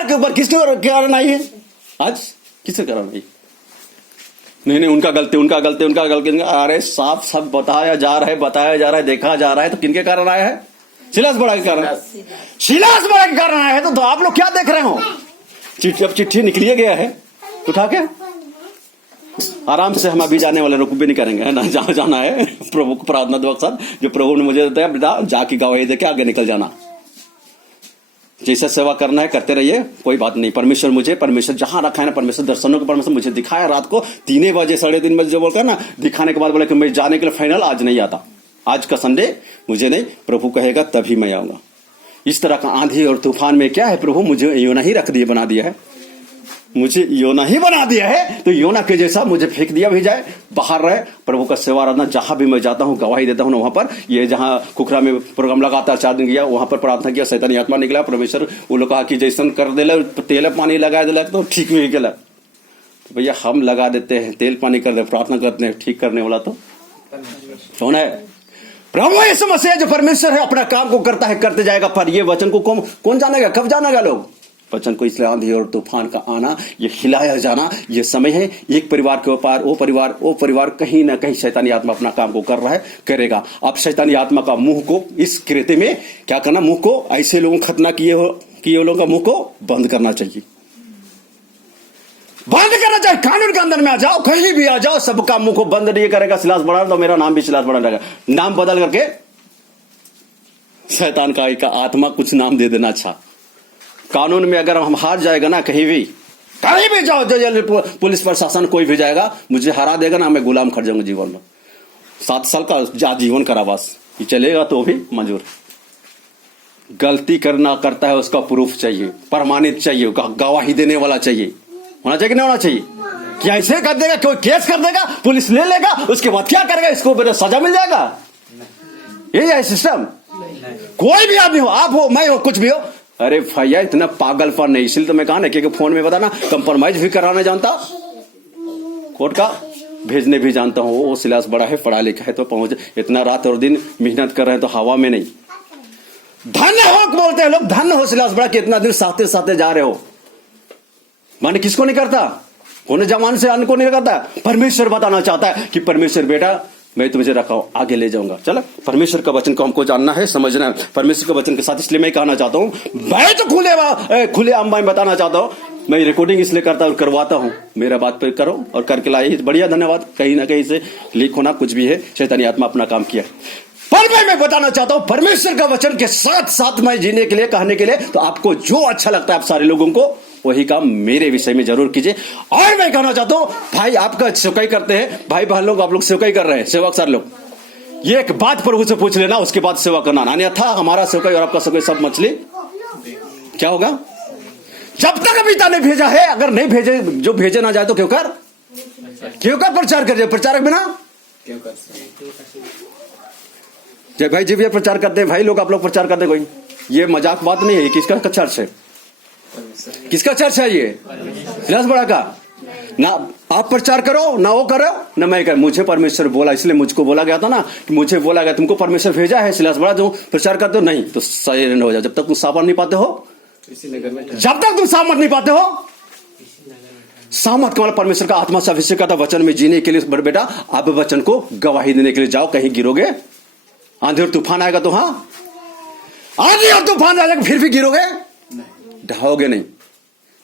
के ऊपर किसके कारण आई है? आज किसके कारण आई? नहीं नहीं, उनका गलती, उनका गलती, उनका गलती। अरे साफ सब बताया जा रहा है, देखा जा रहा है। तो किनके कारण आया है? सिलास बड़ा के कारण। सिलास बड़ा के कारण आया है। तो आप लोग क्या देख रहे हो? अब चिट्ठी निकलिए गया है, उठा के आराम से हम अभी जाने वाले, रुक भी नहीं करेंगे ना। जहां जाना है प्रभु को प्रार्थना दो अक्सर, जो प्रभु ने मुझे बताया, बेटा जाके गवाही दे के आगे निकल जाना। जैसे सेवा करना है करते रहिए, कोई बात नहीं। परमेश्वर जहां रखा है ना, परमेश्वर दर्शनों के परमेश्वर मुझे दिखाया रात को 3 बजे 3:30 बजे जो बोलकर ना, दिखाने के बाद बोला कि मैं जाने के लिए फाइनल आज नहीं आता, आज का संडे मुझे नहीं, प्रभु कहेगा तभी मैं आऊंगा। इस तरह का आंधी और तूफान में क्या है, प्रभु मुझे योना ही रख दिया, बना दिया है, मुझे योना ही बना दिया है। तो योना के जैसा मुझे फेंक दिया भी जाए, बाहर रहे, प्रभु का सेवा रहना। जहां भी मैं जाता हूं गवाही देता हूं वहां पर, ये जहां कुकरा में प्रोग्राम लगातार 4 दिन गया, वहां पर प्रार्थना किया, शैतानी आत्मा निकला। परमेश्वर वो लोग कहा कि जैसन कर देला, तेल पानी लगा देला तो ठीक भी गया। तो भैया हम लगा देते हैं, तेल पानी कर दे, प्रार्थना करते हैं, ठीक करने वाला तो कौन है? प्रभु यीशु मसीह जो परमेश्वर है, अपना काम को करता है, करते जाएगा। पर ये वचन को कौन जानेगा, कब जानेगा लोग वचन को? इसलिए आंधी और तूफान का आना, ये हिलाया जाना, ये समय है। एक परिवार के ऊपर वो परिवार कहीं ना कहीं शैतानी आत्मा अपना काम को कर रहा है, करेगा। अब शैतानी आत्मा का मुंह को इस कृत्य में क्या करना, मुंह को ऐसे लोगों खतना किए लोगों का मुंह को बंद करना चाहिए, बंद करना चाहिए। कानून के अंदर में आ जाओ, कहीं भी आ जाओ, सबका मुंह को बंद नहीं करेगा। सिलास बड़ा तो मेरा नाम भी सिलास बड़ा रहेगा, नाम बदल करके शैतान का आत्मा कुछ नाम दे देना अच्छा। कानून में अगर हम हार जाएगा ना, कहीं भी जाओ, पुलिस प्रशासन कोई भी जाएगा, मुझे हरा देगा ना, मैं गुलाम खड़ जाऊंगा जीवन में। 7 साल का जीवन कारावास ये चलेगा तो भी मंजूर। गलती करता है उसका प्रूफ चाहिए, प्रमाणित चाहिए, गवाही देने वाला चाहिए, होना चाहिए कि नहीं होना चाहिए? क्या ऐसे कर देगा, कोई केस कर देगा, पुलिस ले लेगा, उसके बाद क्या करेगा, इसको सजा मिल जाएगा? यही है सिस्टम। कोई भी आदमी हो, आप हो, मैं हो, कुछ भी हो। अरे भैया इतना पागलपन नहीं। इसलिए तो मैं कहा ना कि फोन में बताना, कंप्रोमाइज भी कराना जानता, कोर्ट का भेजने भी जानता हूँ। वो सिलास बड़ा है, पढ़ा लिखा है, तो पहुंच। इतना रात और दिन मेहनत कर रहे हैं तो हवा में नहीं। धन्य हो बोलते हैं लोग, धन्य हो सिलास बड़ा कि इतना दिन साथे जा रहे हो। माने किसको नहीं करता, होने जमाने से अन्य को नहीं करता। परमेश्वर बताना चाहता है कि परमेश्वर बेटा मैं तुझे रखा हूं, आगे ले जाऊंगा। चलो, परमेश्वर का वचन को हमको जानना है, समझना है। परमेश्वर के वचन के साथ इसलिए मैं कहना चाहता हूं, मैं तो खुले आम मैं बताना चाहता हूं। मैं रिकॉर्डिंग इसलिए करता और करवाता हूं, मेरा बात पे करो और करके लाइए, बढ़िया, धन्यवाद। कहीं ना कहीं से लीक होना कुछ भी है, शैतानी आत्मा अपना काम किया। पर मैं बताना चाहता हूं, परमेश्वर का वचन के साथ साथ मैं जीने के लिए, कहने के लिए, तो आपको जो अच्छा लगता है आप सारे लोगों को, वही काम मेरे विषय में जरूर कीजिए। और मैं कहना चाहता हूं, भाई आपका सेवकाई करते हैं, भाई बहन लोग आप लोग सेवकाई कर रहे हैं, सेवक सर लोग, ये एक बात प्रभु से पूछ लेना, उसके बाद सेवा करना। अन्यथा हमारा सेवकाई और आपका सेवकाई सब मछली क्या होगा? जब तक पिता ने भेजा है, अगर नहीं भेजे, जो भेजे ना जाए तो क्यों कर प्रचार कर, प्रचारक बिना जय भाई जी भी प्रचार करते हैं, भाई लोग आप लोग प्रचार करते, कोई ये मजाक बात नहीं है। किसका चर्च है, किसका चर्च है? ये सिलास बड़ा का। ना आप प्रचार करो, ना वो करो, ना मैं कर। मुझे परमेश्वर बोला, इसलिए मुझको बोला गया था ना, कि मुझे बोला गया तुमको परमेश्वर भेजा है सिलास बड़ा, जो प्रचार करते हो। नहीं तो साइलेंट हो जाओ, जब तक तुम सामर्थ नहीं पाते हो, जब तक तुम सामर्थ नहीं पाते हो। सामर्थ का मतलब परमेश्वर का आत्मा से अभिषेक का वचन में जीने के लिए बेटा, अब वचन को गवाही देने के लिए जाओ। कहीं गिरोगे, आंधी और तूफान आएगा तो, हाँ आंधी और तूफान आएगा, फिर भी गिरोगे, ढहोगे नहीं।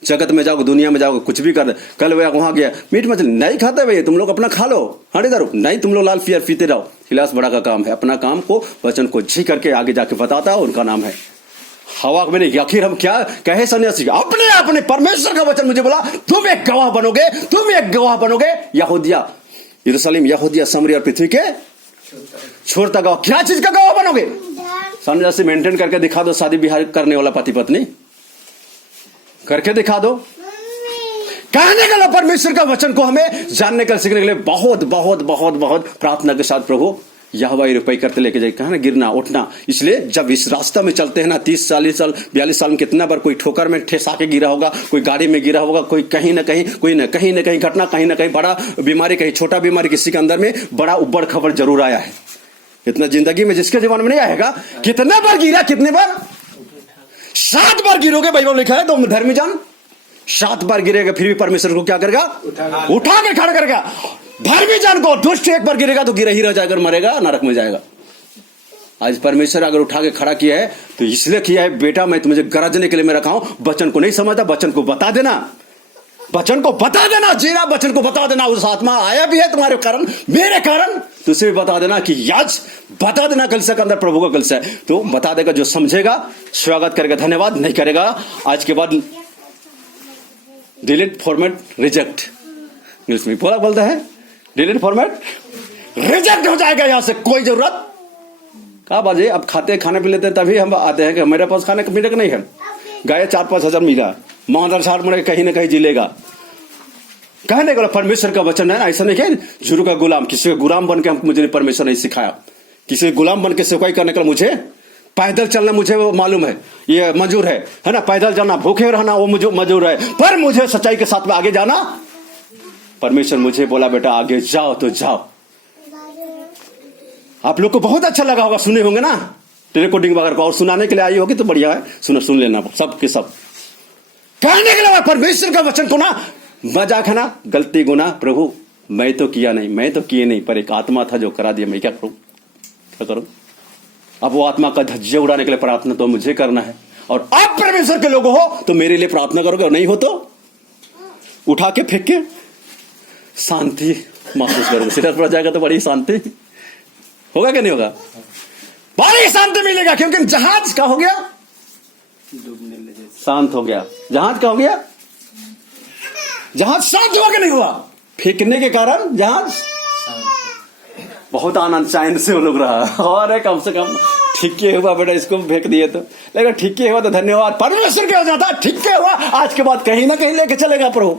जगत में जाओगे, दुनिया में जाओगे, कुछ भी कर। कल वहां गया, मीट मछली नहीं खाते भैया, तुम लोग अपना खा लो, हाड़ी दारू नहीं, तुम लोग लाल पियर पीते रहो। हिलास बड़ा का काम है अपना काम को, वचन को जी करके आगे जाके बताता है, उनका नाम है हवा में नहीं। आखिर हम क्या कहे सन्यासी, अपने परमेश्वर का वचन मुझे बोला तुम एक गवाह बनोगे, तुम एक गवाह बनोगे। यहूदिया, यरूशलेम, यहूदिया, सामरिया और पृथ्वी के छोर तक गवाह। क्या चीज का गवाह बनोगे? सन्यासी मेंटेन करके दिखा दो, शादी ब्याह करने वाला पति पत्नी करके दिखा दो। कहने का परमेश्वर का वचन को हमें जानने का, सीखने के लिए बहुत बहुत बहुत बहुत प्रार्थना के साथ प्रभु यहोवा रुपये करते लेके जाए। कहा ना, गिरना उठना। इसलिए जब इस रास्ता में चलते हैं ना, 30 40 साल 42 साल में कितना बार कोई ठोकर में ठेसा के गिरा होगा, कोई गाड़ी में गिरा होगा, कोई कहीं ना कहीं घटना, कहीं ना कहीं बड़ा बीमारी, कहीं छोटा बीमारी, किसी के अंदर में बड़ा उबड़ खबर जरूर आया है। इतना जिंदगी में जिसके जीवन में नहीं आएगा, कितने बार गिरा, कितने बार 7 बार गिरोगे, बाइबल लिखा है, तो धर्मी जन 7 बार गिरेगा फिर भी परमेश्वर को क्या करेगा? उठा के खड़ा करेगा। धर्मी जन को दुष्ट 1 बार गिरेगा तो गिरा ही रह जाएगा, मरेगा, नरक में जाएगा। आज परमेश्वर अगर उठा के खड़ा किया है तो इसलिए किया है, बेटा मैं तुझे गरजने के लिए मैं रखा हूं। वचन को नहीं समझता, वचन को बता देना, वचन को बता देना, जीरा वचन को बता देना। उस आत्मा आया भी है तुम्हारे कारण, मेरे कारण, तो उसे भी बता देना कि आज बता देना कलीसिया के अंदर प्रभु का कलीसिया है, तो बता देगा। जो समझेगा स्वागत करेगा, धन्यवाद, नहीं करेगा आज के बाद डिलीट फॉर्मेट रिजेक्ट, इंग्लिश में पूरा बोलता है, डिलीट फॉर्मेट रिजेक्ट हो जाएगा। यहां से कोई जरूरत कहा बाजे। अब खाने पी लेते हैं तभी हम आते हैं कि मेरे पास खाने पीने का नहीं है। गाय 4-5 हजार मिला, मादर सार मरे कहीं ना कहीं जिलेगा। कहने का परमेश्वर का वचन है ना, ऐसा नहीं कि जुरू का गुलाम, किसी का गुलाम बन के मुझे परमेश्वर नहीं सिखाया। किसी गुलाम बन के सेवकाई करने का मुझे पैदल चलना मुझे वो मालूम है, ये मंजूर है ना, पैदल चलना, भूखे रहना वो मुझे मंजूर है, पर मुझे सच्चाई के साथ में आगे जाना परमेश्वर मुझे बोला बेटा आगे जाओ तो जाओ। आप लोग को बहुत अच्छा लगा होगा, सुने होंगे ना रिकॉर्डिंग वगैरह को, और सुनाने के लिए आई होगी तो बढ़िया है, सुन लेना सब के सब। कहने के लिए परमेश्वर का वचन को ना मजाक है ना, गलती गुना, प्रभु मैं तो किया नहीं, मैं तो किए नहीं, पर एक आत्मा था जो करा दिया, मैं क्या करूं, क्या करूं। अब वो आत्मा का धज्जे उड़ाने के लिए प्रार्थना तो मुझे करना है, और आप परमेश्वर के लोग हो तो मेरे लिए प्रार्थना करोगे, और नहीं हो तो उठा के फेंक के शांति महसूस करोगे। सिर पर जाएगा तो बड़ी शांति होगा क्या नहीं होगा? बड़ी शांति मिलेगा, क्योंकि जहाज का हो गया शांत हो गया। जहाज का हो गया, जहाज शांत हुआ कि नहीं हुआ? फेंकने के कारण जहाज बहुत आनंद चैन से वो लोग रहा, और कम से कम ठीक हुआ बेटा, इसको फेंक दिए तो, लेकिन ठीक हुआ तो धन्यवाद परमेश्वर के हो जाता। ठीक हुआ, आज के बाद कहीं ना कहीं लेके चलेगा प्रभु,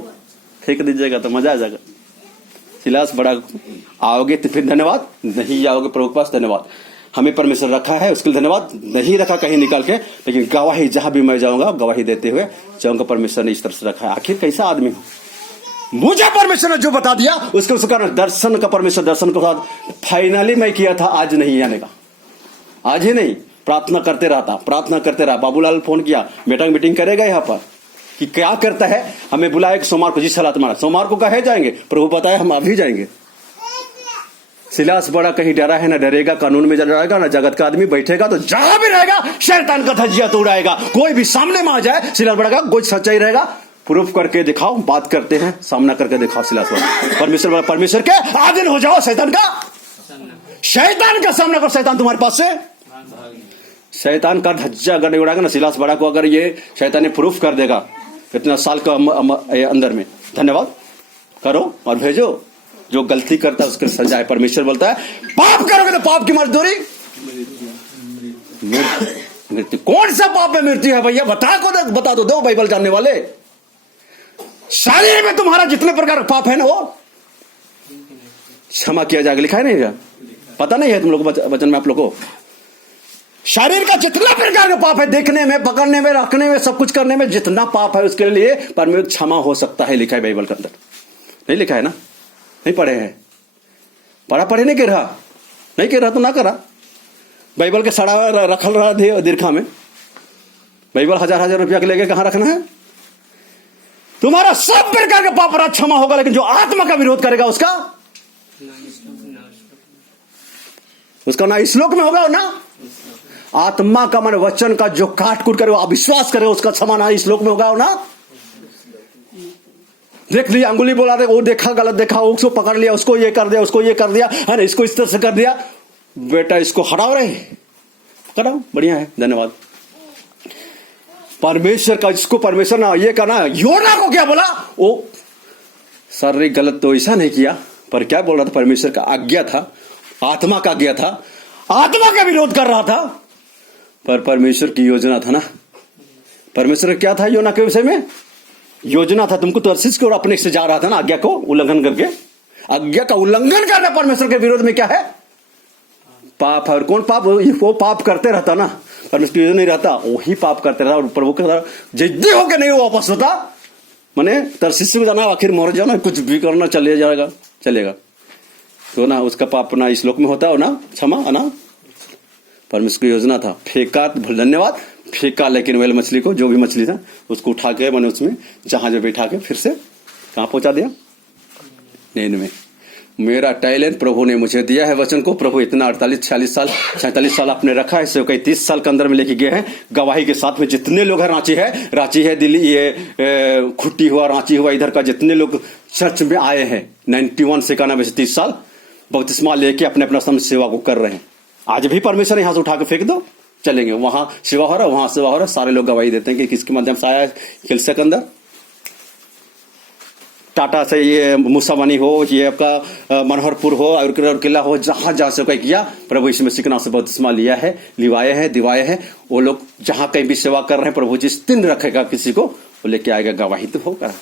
फेंक दीजिएगा तो मजा आ जाएगा। सिलास बड़ा आओगे तो फिर धन्यवाद, नहीं आओगे प्रभु के पास धन्यवाद। हमें परमेश्वर रखा है उसके लिए धन्यवाद, नहीं रखा कहीं निकाल के, लेकिन गवाही जहां भी मैं जाऊंगा गवाही देते हुए जाऊंगा, परमेश्वर ने इस तरह से रखा है। आखिर कैसा आदमी हूं, मुझे परमेश्वर ने जो बता दिया उसके कारण दर्शन का, परमेश्वर दर्शन के साथ फाइनली मैं किया था, आज नहीं आने का, आज ही नहीं, प्रार्थना करते रहा। बाबूलाल फोन किया, बेटा मीटिंग करेगा यहाँ पर कि क्या करता है, हमें बुलाया सोमवार को, जी सलाह तुम्हारा सोमवार को कहे जाएंगे, प्रभु बताया हम अभी जाएंगे। सिलास बड़ा कहीं डरा है ना डरेगा, कानून में डरेगा ना, जगत का आदमी बैठेगा तो जहां भी रहेगा शैतान का धज्जिया तो उड़ाएगा। कोई भी सामने में आ जाए, सिलास बड़ा का कोई सच्चाई रहेगा, प्रूफ करके दिखाओ, बात करते हैं, सामना करके दिखाओ। सिलास बड़ा परमेश्वर के आधीन हो जाओ, शैतान का सामना करो। शैतान तुम्हारे पास से, शैतान का धज्जा अगर नहीं उड़ाएगा ना, सिलास बड़ा को अगर ये शैतान ने प्रूफ कर देगा इतना साल का अंदर में, धन्यवाद करो और भेजो। जो गलती करता है उसके सजा है। परमेश्वर बोलता है पाप करोगे तो पाप की मजदूरी मृत्यु। कौन सा पाप में मृत्यु है भैया, बता दो बाइबल जानने वाले। शरीर में तुम्हारा जितने प्रकार का पाप है ना वो क्षमा किया जाएगा, लिखा है नहीं क्या? पता नहीं है तुम लोग वचन में, आप लोग को शरीर का जितना प्रकार का पाप है, देखने में, पकड़ने में, रखने में, सब कुछ करने में, जितना पाप है उसके लिए परमेश्वर क्षमा हो सकता है, लिखा है बाइबल के अंदर। नहीं लिखा है ना? नहीं पढ़े हैं? पढ़े नहीं कर रहा तो ना करा। बाइबल के सड़ा रखल रहा दीर्घा में, बाइबल हजार रुपया के लेके कहां रखना है? तुम्हारा सब प्रकार का पाप अपराध क्षमा होगा, लेकिन जो आत्मा का विरोध करेगा उसका ना श्लोक में होगा ना। आत्मा का मन वचन का जो काट कूट करे, अविश्वास करे, उसका क्षमा ना श्लोक में होगा ना। देख लिया, अंगुली बोला रहे, वो देखा गलत देखा, उसको पकड़ लिया, उसको ये कर दिया, उसको ये कर दिया, है ना, इसको इस तरह से कर दिया, बेटा इसको हटाओ रहे, कराओ, बढ़िया है, धन्यवाद। परमेश्वर का, इसको परमेश्वर ना ये करना, योना को क्या बोला, वो सर गलत तो ऐसा नहीं किया, पर क्या बोल रहा था, परमेश्वर का आज्ञा था, आत्मा का आज्ञा था, आत्मा का विरोध कर रहा था, पर परमेश्वर की योजना था ना। परमेश्वर क्या था योना के विषय में? योजना था, तुमको तर्शीश की ओर अपने से जा रहा था ना, आज्ञा को उल्लंघन करके। आज्ञा का उल्लंघन करना परमेश्वर के विरोध में क्या है? पाप है। और कौन पाप? वो पाप करते रहता ना, परमेश्वर की नहीं रहता, वही पाप करते रहता, और प्रभु के जिद्दी होकर नहीं वापस होता, मैंने तर्शीश में जाना, आखिर मर जाना, कुछ भी करना चलेगा तो ना, उसका पाप ना श्लोक में होता हो ना, क्षमा ना, परमेश्वर की योजना था। फेंका, धन्यवाद, फेंका, लेकिन वेल मछली को, जो भी मछली था उसको उठा के मैंने उसमें जहाज में बैठा के फिर से कहाँ पहुंचा दिया, नींद में। मेरा टैलेंट प्रभु ने मुझे दिया है वचन को। प्रभु इतना 48, 46 साल, 47 साल आपने रखा है, सेवकाई 30 साल के अंदर में लेके गए हैं, गवाही के साथ में। जितने लोग हैं, रांची है, दिल्ली, ये खुट्टी हुआ, रांची हुआ, इधर का जितने लोग चर्च में आए हैं 91 से 30 साल बपतिस्मा लेके अपने अपना समय सेवा को कर रहे हैं। आज भी परमेश्वर यहाँ से उठा के फेंक दो, चलेंगे, वहां सेवा हो रहा है, वहां सेवा हो रहा है, सारे लोग गवाही देते हैं कि किसके माध्यम से आया है खिलसे के अंदर। टाटा से ये मूसावानी हो, ये आपका मनोहरपुर हो और किला हो, जहां जहां से कोई किया, प्रभु यीशु मसीह के नाम से बपतिस्मा लिया है, लिवाए है, दिवाए है। वो लोग जहां कहीं भी सेवा कर रहे हैं, प्रभु जिस दिन रखेगा किसी को, वो लेके आएगा, गवाही तो होगा।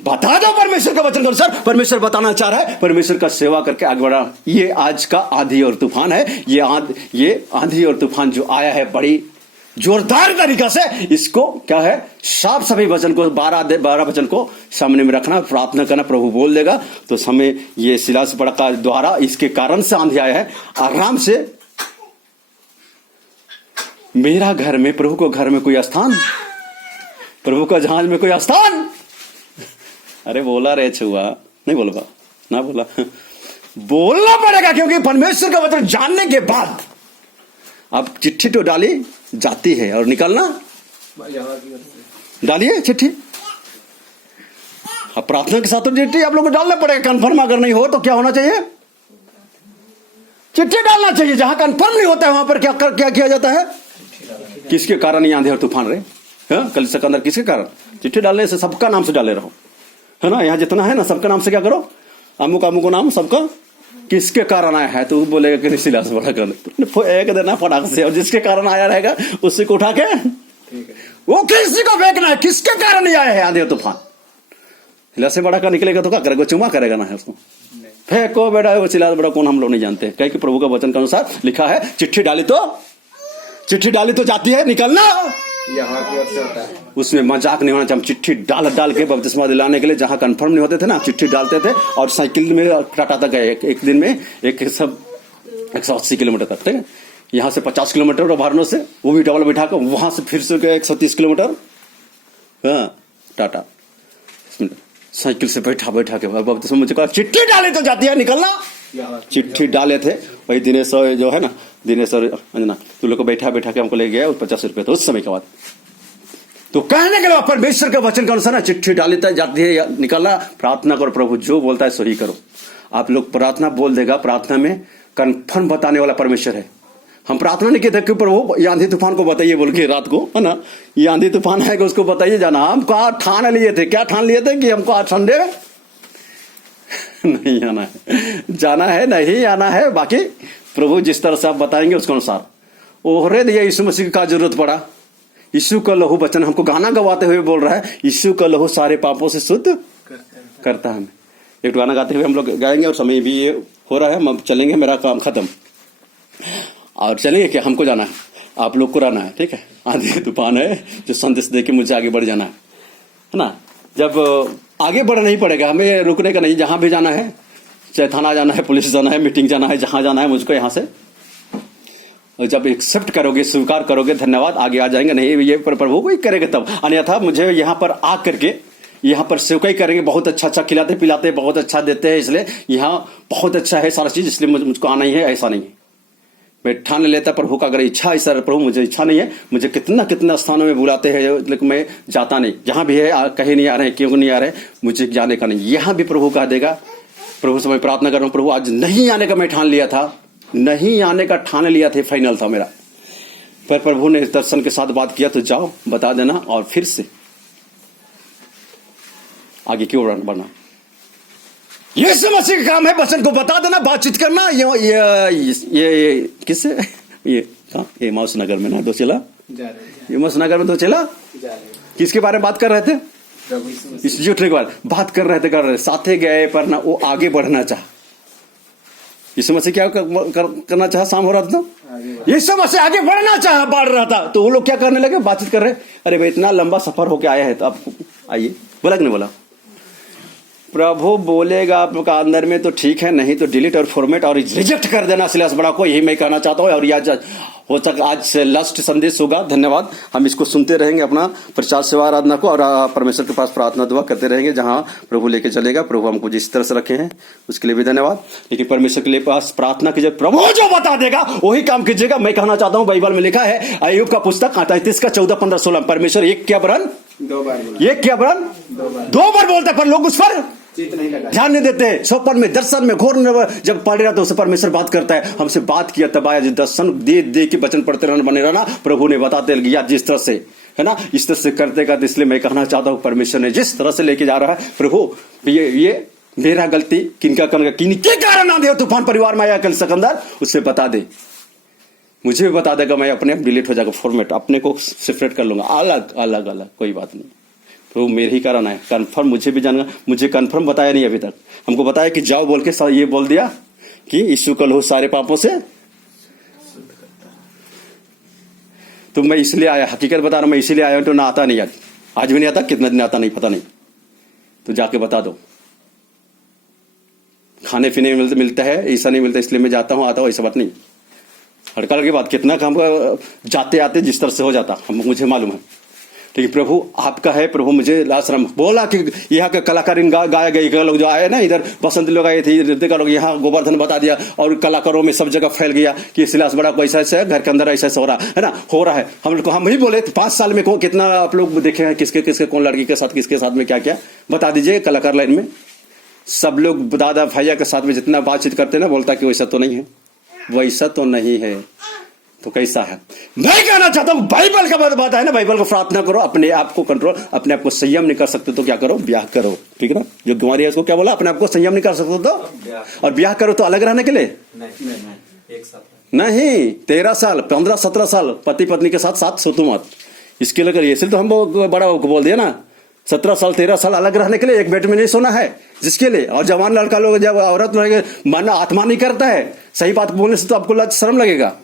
बता दो परमेश्वर का वचन करो। सर परमेश्वर बताना चाह रहा है, परमेश्वर का सेवा करके आगे बढ़ा। ये आज का आंधी और तूफान है। ये आंधी और तूफान जो आया है बड़ी जोरदार तरीका से, इसको क्या है, साफ सभी वचन को 12 वचन को सामने में रखना, प्रार्थना करना, प्रभु बोल देगा। तो हमें ये सिलास पड़ा का द्वारा इसके कारण से आंधी आया है। आराम से मेरा घर में, प्रभु को घर में कोई स्थान, प्रभु का जहाज में कोई स्थान। अरे बोला रे छुआ, नहीं बोलगा ना, बोला बोलना पड़ेगा, क्योंकि परमेश्वर का वचन जानने के बाद अब चिट्ठी तो डाली जाती है और निकलना डालिए चिट्ठी। अब प्रार्थना के साथ तो चिट्ठी आप लोग को डालना पड़ेगा। कंफर्म अगर नहीं हो तो क्या होना चाहिए, चिट्ठी डालना चाहिए। जहां कंफर्म नहीं होता है वहां पर क्या किया जाता है। किसके कारण ये आंधी और तूफान रहे, कल से अंदर किसके कारण? चिट्ठी डालने से सबका नाम से डाले रहो, है ना। यहाँ जितना है ना सबका नाम से क्या करो, अमुक अमुक नाम सबका किसके कारण आया है, तो वो बोलेगा कि सिलास बड़ा कर एक देना फटाक से, और जिसके कारण आया रहेगा उसी को उठा के वो किसी को फेंकना है। किसके कारण नहीं आया है आंधी तूफान, सिलास से बड़ा का निकलेगा तो क्या करेगा, चुमा करेगा ना है उसको, फेंको बेटा। वो सिलास बड़ा कौन हम लोग नहीं जानते, कहीं कि प्रभु का वचन के अनुसार लिखा है चिट्ठी डाली तो जाती है, निकलना यहाँ की ओर से होता है। उसमें मजाक नहीं होना चाहिए। चिट्ठी डाल के बपतिस्मा दिलाने के लिए जहां कंफर्म नहीं होते थे ना, चिट्ठी डालते थे और साइकिल में टाटा तक गए एक दिन में 180 किलोमीटर तक, ठीक है। यहाँ से 50 किलोमीटर भारनो से, वो भी डबल बैठा कर, वहां से फिर से गए 130 किलोमीटर, हाँ टाटा साइकिल से बैठा के बपतिस्मा। मुझे कहा चिट्ठी डाले तो जाती है, निकलना। चिट्ठी डाले थे वही दिनेश जो है ना, दिनेश और अंजना, तू लोग को बैठा के हमको ले गया 50 रुपए तो उस समय के बाद। तो कहने के लिए परमेश्वर के वचन के अनुसार चिट्ठी डाली जाती है या निकलना। प्रार्थना करो, प्रभु जो बोलता है सही करो। आप लोग प्रार्थना बोल देगा, प्रार्थना में कन्फर्म बताने वाला परमेश्वर है। हम प्रार्थना नहीं कहते कि प्रभु ये आंधी तूफान को बताइए बोल के रात को, है ना, ये आंधी तूफान है कि उसको बताइए जाना। हम कहा ठान लिए थे, क्या ठान लिए थे कि हमको आज संडे नहीं आना है, जाना है नहीं आना है। बाकी प्रभु जिस तरह से आप बताएंगे उसके अनुसार। ओहरे दिया यीशु मसीह का जरूरत पड़ा, यीशु का लहू वचन हमको गाना गवाते हुए बोल रहा है, यीशु का लहू सारे पापों से शुद्ध करता है। एक गाना गाते हुए हम लोग गाएंगे और समय भी ये हो रहा है, हम चलेंगे, मेरा काम खत्म और चलेंगे क्या, हमको जाना है, आप लोग को रहना है, ठीक है। आंधी तूफान है जो संदेश दे के मुझे आगे बढ़ जाना है ना। जब आगे बढ़ नहीं पड़ेगा, हमें रुकने का नहीं, जहां भी जाना है, चाहे थाना जाना है, पुलिस जाना है, मीटिंग जाना है, जहां जाना है मुझको यहाँ से जब एक्सेप्ट करोगे, स्वीकार करोगे, धन्यवाद, आगे आ जाएंगे। नहीं ये प्रभु को ही करेगा तब, अन्यथा मुझे यहाँ पर आ करके यहाँ पर सेवकाई करेंगे, बहुत अच्छा खिलाते पिलाते, बहुत अच्छा देते हैं, इसलिए यहाँ बहुत अच्छा है सारा चीज, इसलिए मुझको आना ही है, ऐसा नहीं है। मैं ठान लेता प्रभु का अगर इच्छा है, सर प्रभु मुझे इच्छा नहीं है, मुझे कितना स्थानों में बुलाते हैं लेकिन मैं जाता नहीं, जहां भी है कहीं नहीं आ रहे, क्यों नहीं आ रहे, मुझे जाने का नहीं। यहां भी प्रभु कह देगा, प्रभु से मैं प्रार्थना कर रहा हूं, प्रभु आज नहीं आने का मैं ठान लिया था, नहीं आने का ठान लिया था, फाइनल था मेरा, पर प्रभु ने दर्शन के साथ बात किया, तो जाओ बता देना और फिर से आगे क्यों बढ़ना। यीशु मसीह का काम है वचन को बता देना, बातचीत करना। ये किससे, ये मौस नगर में ना दो चला, ये मौस नगर में दो चला, किसके बारे में बात कर रहे थे, इस जुटने के बाद बात कर रहे साथे गए, पर ना वो आगे बढ़ना चाह। यीशु मसीह क्या करना चाहा, शाम हो रहा था तो यीशु मसीह आगे बढ़ रहा था, तो वो लोग क्या करने लगे, बातचीत कर रहे, अरे भाई इतना लंबा सफर होके आया है तो आप आइए, बोला कि नहीं बोला, प्रभु बोलेगा आपका अंदर में तो ठीक है, नहीं तो डिलीट और फॉर्मेट और रिजेक्ट कर देना सिलास बड़ा को, यही मैं कहना चाहता हूँ। और यह हो सक आज से लास्ट संदेश होगा। धन्यवाद। हम इसको सुनते रहेंगे, अपना प्रचार सेवा आराधना को, और परमेश्वर के पास प्रार्थना दुआ करते रहेंगे जहां प्रभु लेके चलेगा। प्रभु हमको जिस तरह से रखे हैं उसके लिए भी धन्यवाद। लेकिन परमेश्वर के लिए पास प्रार्थना कीजिए, प्रभु जो बता देगा वही काम कीजिएगा। मैं कहना चाहता हूँ, बाइबल में लिखा है, अय्यूब का पुस्तक 38 का 14, 15, 16, परमेश्वर एक क्या वरन 2 बार एक क्या वरन 2 बार बोलता, पर लोग उस पर चित नहीं लगा, ध्यान नहीं देते हैं। स्वप्न में, दर्शन में, घोर में जब पढ़ रहा तो उससे परमेश्वर बात करता है। हमसे बात किया तब आया, दर्शन दे दे के वचन पढ़ते रहना, बने रहना, प्रभु ने बताते गया जिस तरह से, है ना, इस तरह से करते करते। इसलिए मैं कहना चाहता हूँ, परमेश्वर ने जिस तरह से लेके जा रहा है, प्रभु ये मेरा गलती किनका किनके कारण आंधी और तूफान परिवार में आया कल सिकंदर, उससे बता दे, मुझे भी बता देगा। मैं अपने डिलीट हो जाएगा, फॉर्मेट अपने को सेपरेट कर लूंगा, अलग अलग अलग, कोई बात नहीं। तो मेरे ही कारण है, कन्फर्म मुझे भी जानना, मुझे कन्फर्म बताया नहीं अभी तक। हमको बताया कि जाओ बोल के ये बोल दिया कि यीशु कल हो सारे पापों से। तो मैं इसलिए आया, हकीकत बता रहा हूं, मैं इसलिए आया तो ना आता नहीं, आज भी नहीं आता, कितना दिन आता नहीं पता नहीं, तो जाके बता दो। खाने पीने में मिलता है, ऐसा नहीं मिलता इसलिए मैं जाता हूं, आता हूं, ऐसा बात नहीं। हड़कल की बात, कितना काम जाते आते जिस तरह से हो जाता हम, मुझे मालूम है। लेकिन प्रभु आपका है, प्रभु मुझे आश्रम बोला कि यहाँ के कलाकार गाया गए लोग जो आए ना, इधर बसंत लोग आए थे, नृत्य का लोग, यहाँ गोवर्धन बता दिया, और कलाकारों में सब जगह फैल गया कि सिलास बड़ा को ऐसा ऐसा है, घर के अंदर ऐसा ऐसा हो रहा है ना, हो रहा है। हम ही बोले 5 साल में कितना आप लोग देखे हैं, किसके किसके कौन लड़की के साथ, किसके साथ में क्या क्या, बता दीजिए। कलाकार लाइन में सब लोग दादा भैया के साथ में जितना बातचीत करते ना, बोलता कि वैसा तो नहीं है, वैसा तो नहीं है, तो कैसा है। मैं कहना चाहता हूं, बाइबल का बात है ना, बाइबल को प्रार्थना करो, अपने आप को कंट्रोल, अपने आप को संयम नहीं कर सकते तो क्या करो, ब्याह करो, ठीक है ना। जो कुमारी है उसको क्या बोला, अपने आप को संयम नहीं कर सकते तो, और ब्याह करो तो अलग रहने के लिए नहीं, 13 साल 15 17 साल पति पत्नी के साथ सोतू मत, इसके लिए करिए। इसलिए तो हम बड़ा बोल दिया ना, 17 साल 13 साल अलग रहने के लिए, एक बेड में नहीं सोना है जिसके लिए। और जवान लड़का लोग जब औरत मन आत्मा नहीं करता है, सही बात बोलने से तो आपको शर्म लगेगा।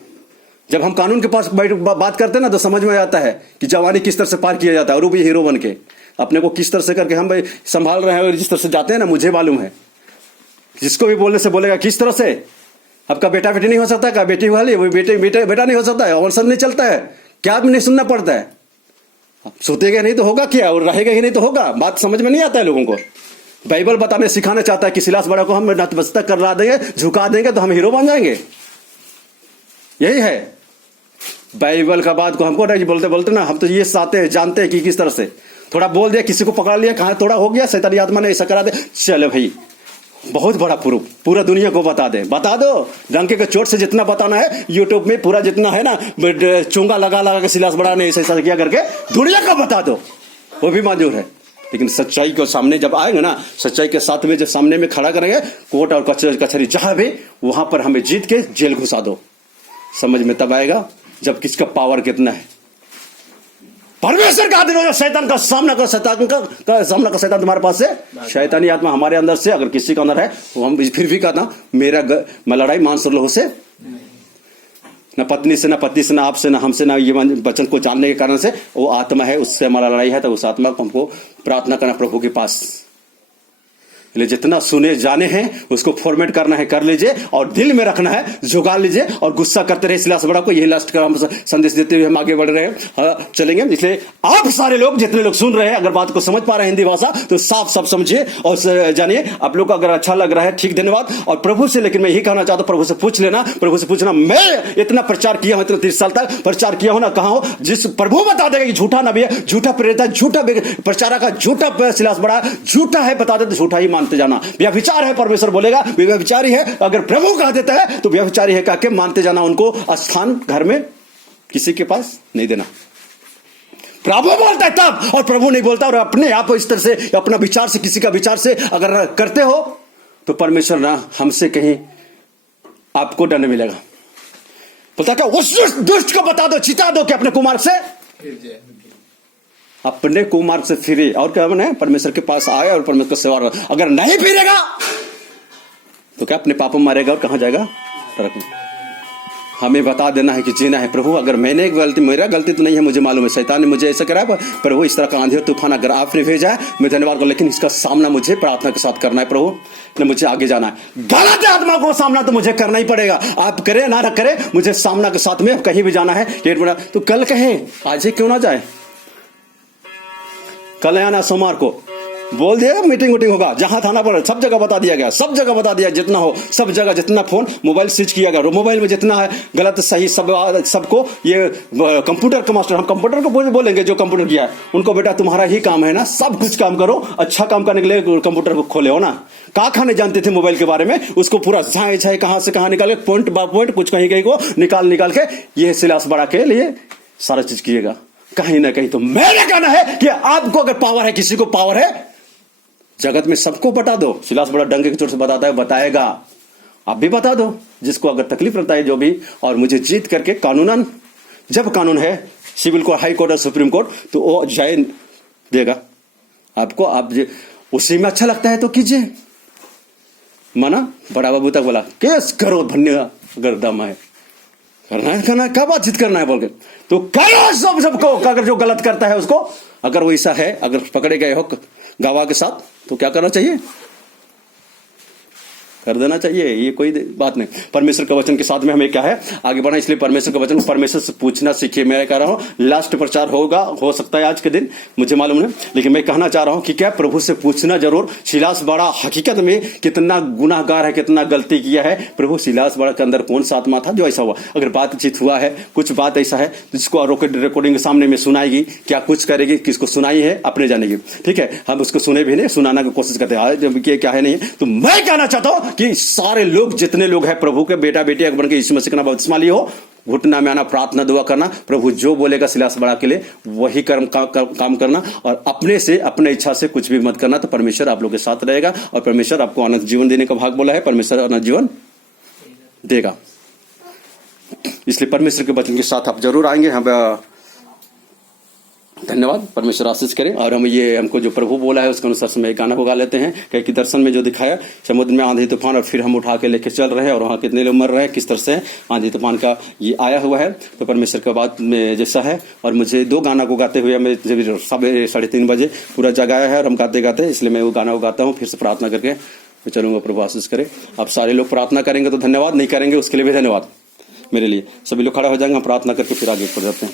जब हम कानून के पास बात करते हैं ना, तो समझ में आता है कि जवानी किस तरह से पार किया जाता है, और वो भी हीरो बन के अपने को किस तरह से करके हम भाई संभाल रहे हैं। और जिस तरह से जाते हैं ना, मुझे मालूम है, जिसको भी बोलने से बोलेगा किस तरह से। आपका बेटा बेटी नहीं हो सकता, क्या बेटी वाली वो बेटा नहीं हो सकता है, और सब नहीं चलता है, क्या भी नहीं सुनना पड़ता है। सोतेगा नहीं तो होगा क्या, और रहेगा ही नहीं तो होगा। बात समझ में नहीं आता है लोगों को। बाइबल बताने सिखाना चाहता है कि सिलास बड़ा को हम नतमस्तक करवा देंगे, झुका देंगे तो हम हीरो बन जाएंगे। यही है बाइबल का बात को हमको बोलते बोलते ना, हम तो ये चाहते हैं, जानते हैं कि किस तरह से थोड़ा बोल दिया, किसी को पकड़ लिया, कहाँ थोड़ा हो गया, शैतानी आत्मा ने ऐसा करा दे, चले भाई बहुत बड़ा प्रूफ, पूरा दुनिया को बता दो। डंके के चोट से जितना बताना है यूट्यूब में, पूरा जितना है ना, चुंगा लगा लगा के सिलास बड़ा ने ऐसा किया करके दुनिया को बता दो, वो भी मंजूर है। लेकिन सच्चाई के सामने जब आएंगे ना, सच्चाई के साथ में जब सामने में खड़ा करेंगे, कोर्ट और कचहरी जहां भी, वहां पर हमें जीत के जेल घुसा दो। समझ में तब आएगा जब किसका पावर कितना है। परमेश्वर का आदमी हो, शैतान का सामना कर, शैतान का सामना कर। शैतान तुम्हारे पास से, शैतानी आत्मा हमारे अंदर से अगर किसी का अंदर है, तो हम फिर भी कहता मैं लड़ाई मांस और लोगों से, न पत्नी से, न पति से, न आपसे, न हमसे, न ये वचन को जानने के कारण से वो आत्मा है, उससे हमारा लड़ाई है। तो उस आत्मा को हमको प्रार्थना करना प्रभु के पास। जितना सुने जाने हैं उसको फॉर्मेट करना है, कर लीजिए, और दिल में रखना है, झुका लीजिए, और गुस्सा करते रहे सिलास बड़ा को। यही लास्ट का हम संदेश देते हुए हम आगे बढ़ रहे हैं, चलेंगे। इसलिए आप सारे लोग, जितने लोग सुन रहे हैं, अगर बात को समझ पा रहे हैं हिंदी भाषा, तो साफ साफ समझिए और जानिए। आप लोग को अगर अच्छा लग रहा है, ठीक, धन्यवाद। और प्रभु से, लेकिन मैं यही कहना चाहता हूं, प्रभु से पूछ लेना, प्रभु से पूछना, मैं इतना प्रचार किया हूं, इतना 30 साल तक प्रचार किया हूं ना, कहां हो। जिस प्रभु बता देगा कि झूठा नबी है, झूठा प्रेरित है, झूठा प्रचारक का, झूठा सिलास बड़ा झूठा है, बता दे तो झूठा ही मानते जाना। व्यभिचार है, परमेश्वर बोलेगा व्यभिचारी है। अगर प्रभु कह देता है तो व्यभिचारी है कह के मानते जाना, उनको स्थान घर में किसी के पास नहीं देना। प्रभु बोलता है तब, और प्रभु नहीं बोलता, और अपने आप इस तरह से अपना विचार से, किसी का विचार से अगर करते हो, तो परमेश्वर ना हमसे कहीं आपको डर नहीं मिलेगा। बोलता क्या, उस दुष्ट को बता दो, चिता दो कि अपने कुमार से, अपने कुमार्ग से फिरे, और क्या बने, परमेश्वर के पास आए और परमेश्वर को सेवा। अगर नहीं फिरेगा तो क्या अपने पापों में मरेगा और कहां जाएगा, हमें बता देना है कि जीना है। प्रभु अगर मैंने गलती, मेरा गलती तो नहीं है, मुझे मालूम है, शैतान ने मुझे ऐसा करा है, प्रभु इस तरह का आंधी और तूफान अगर आपने भेजा है, मैं धन्यवाद करूं, लेकिन इसका सामना मुझे प्रार्थना के साथ करना है। प्रभु ने मुझे आगे जाना है। गलत आत्मा को सामना तो मुझे करना ही पड़ेगा, आप करे ना करे, मुझे सामना के साथ में कहीं भी जाना है। तो कल कहे, आज ही क्यों ना जाए, कल आना सोमवार को बोल दिया, मीटिंग होगा, जहां थाना पर सब जगह बता दिया गया, सब जगह बता दिया, जितना हो सब जगह, जितना फोन मोबाइल स्विच किया गया, मोबाइल में जितना है गलत सही सबको ये कंप्यूटर का मास्टर, हम कंप्यूटर को बोलेंगे जो कंप्यूटर किया है उनको, बेटा तुम्हारा ही काम है ना, सब कुछ काम करो, अच्छा काम करने के लिए कंप्यूटर को खोले हो ना। काखा नहीं जानते थे मोबाइल के बारे में, उसको पूरा झाए झाए कहां से कहां निकाल के पॉइंट बाय पॉइंट कुछ कहीं को निकाल के ये सिलास बढ़ा के लिए सारा चीज किएगा कहीं ना कहीं। तो मेरा कहना है कि आपको अगर पावर है, किसी को पावर है, जगत में सबको बता दो। सिलास बड़ा डंके के चोट से बताता है, बताएगा, आप भी बता दो जिसको अगर तकलीफ रहता है जो भी, और मुझे जीत करके कानूनन, जब कानून है, सिविल कोर्ट, हाई कोर्ट और सुप्रीम कोर्ट, तो वो जय देगा आपको। आप उसी में अच्छा लगता है तो कीजिए, माना बड़ा बाबू तक बोला केस करो, धन्य अगर दम है, करना है, क्या बातचीत करना है बोल के, तो करो सबको। अगर जो गलत करता है उसको, अगर वैसा है, अगर पकड़े गए हो गवाह के साथ, तो क्या करना चाहिए, कर देना चाहिए, ये कोई बात नहीं। परमेश्वर के वचन के साथ में हमें क्या है, आगे बढ़ना, इसलिए परमेश्वर के वचन, परमेश्वर से पूछना सीखिए। मैं कह रहा हूं लास्ट प्रचार होगा, हो सकता है आज के दिन, मुझे मालूम नहीं, लेकिन मैं कहना चाह रहा हूं कि क्या प्रभु से पूछना जरूर। सिलास बड़ा हकीकत में कितना गुनाहगार है, कितना गलती किया है। प्रभु सिलास बड़ा के अंदर कौन सा आत्मा था जो ऐसा हुआ। अगर बातचीत हुआ है, कुछ बात ऐसा है जिसको रिकॉर्डिंग के सामने में सुनाएगी, क्या कुछ करेगी, किसको सुनाई है अपने जानेगी, ठीक है, हम उसको सुने भी नहीं, सुनाना की कोशिश करते हैं, जब क्या है नहीं। तो मैं कहना चाहता हूं कि सारे लोग, जितने लोग हैं प्रभु के बेटा बेटी अकबर के, यीशु मसीह का बपतिस्मा लिए हो, घुटना में आना, प्रार्थना दुआ करना, प्रभु जो बोलेगा सिलास बड़ा के लिए वही काम करना, और अपने से, अपने इच्छा से कुछ भी मत करना। तो परमेश्वर आप लोग के साथ रहेगा, और परमेश्वर आपको अनंत जीवन देने का भाग बोला है, परमेश्वर अनंत जीवन देगा। इसलिए परमेश्वर के वचन के साथ आप जरूर आएंगे। हम धन्यवाद, परमेश्वर आशीष करें। और हम ये, हमको जो प्रभु बोला है उसके अनुसार से मैं गाना को गा लेते हैं, क्योंकि दर्शन में जो दिखाया समुद्र में आंधी तूफान, और फिर हम उठा के लेके चल रहे हैं, और वहां कितने लोग मर रहे हैं, किस तरह से आंधी तूफान का ये आया हुआ है। तो परमेश्वर का बात में जैसा है, और मुझे 2 गाना को गाते हुए हमें 3:30 बजे पूरा जगाया है, और हम गाते गाते, इसलिए मैं वो गाना को गाता हूँ, फिर से प्रार्थना करके मैं चलूंगा। प्रभु आशीष करे। आप सारे लोग प्रार्थना करेंगे तो धन्यवाद, नहीं करेंगे उसके लिए भी धन्यवाद। मेरे लिए सभी लोग खड़ा हो जाएंगे, हम प्रार्थना करके फिर आगे बढ़ जाते हैं।